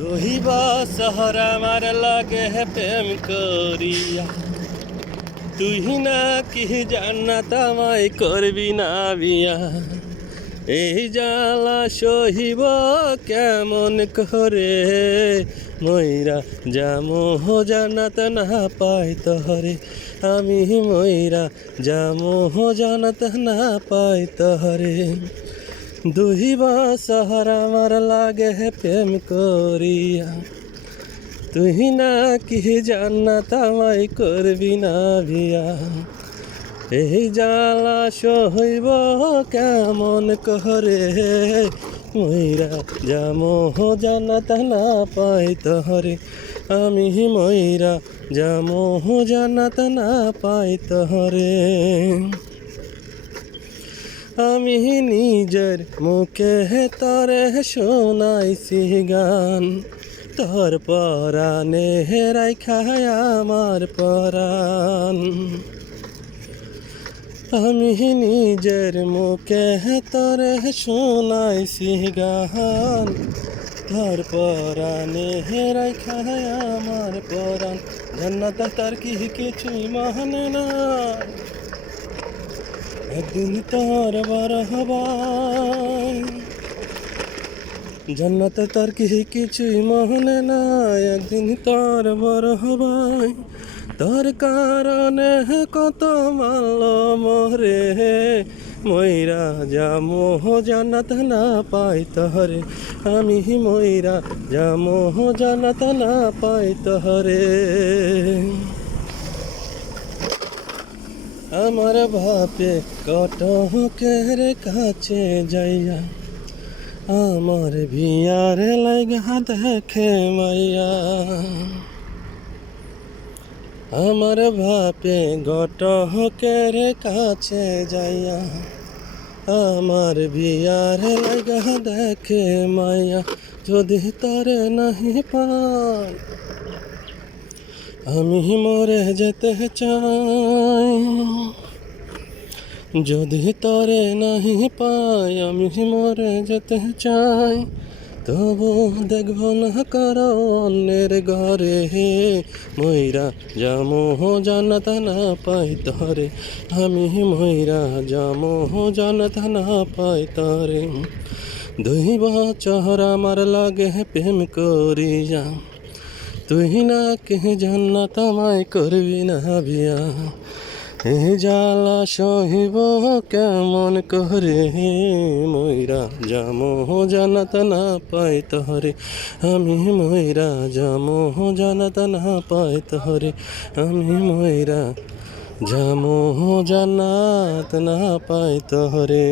তুহিবা শহর আমার লাগে প্রেম করিয়া, তুই না কি জান্নাত আমায় করবি না বিয়া। এই জ্বালা সহিব কেমন করে, ময়রা জামো জান্নাত না পাই তহরে। আমি ময়রা জামো জান্নাত না পাই তহরে। দুহিবা শহর আমার লাগে প্রেম করিয়া, তুই না কি জান্নাত আমায় করবি না বিয়া। এই জ্বালা সহিব কেমন করে, ময়রা জামো জান্নাত না পাই তহরে। আমি ময়রা জামো জান্নাত না পাই তহরে। আমি নিজের মুখে তরে শোনাইছি গান, তোর পরাণে রাইখায় আমার পরাণ। আমি নিজের মুখে তরে শোনাইছি গান, তোর পরাণে রাইখায় আমার পরাণ। জান্নাত তার কি কিছুই মানে না, একদিন তোর বড় হবাই। জান্নাত তার কি কিছুই মানে না, একদিন তোর বড় হবাই। তোর কারণে কত মাল মরে, ময়রা জামো জান্নাত না পাই তহরে। আমি ময়রা জামো জান্নাত না পাই তহরে। আমার বাপে কটকের কাছে যাইয়া, আমার বিয়ার লাগা দেখে মাইয়া। আমার বাপে কটকের কাছে যাইয়া, আমার বিয়ার লাগা দেখে মাইয়া। যদি তরে নাহি পাই, আমি মরে যেতে চাই। যদি তরে নাহি পাই, আমি মরে যেতে চাই। তবু দেখব না কারো অন্যের ঘরে, ময়রা জামো জান্নাত না পাই তহরে। আমি ময়রা জামো জান্নাত না পাই তহরে। দুই বছর আমার লাগে প্রেম করিয়া, তুই না কে জান্নাত আমায় করবি না বিয়া। এই জ্বালা সহিব কেমন করে, ময়রা জামো জান্নাত না পাই তহরে। আমি ময়রা জামো জান্নাত না পাই তহরে। আমি ময়রা জামো জান্নাত না পাই তহরে।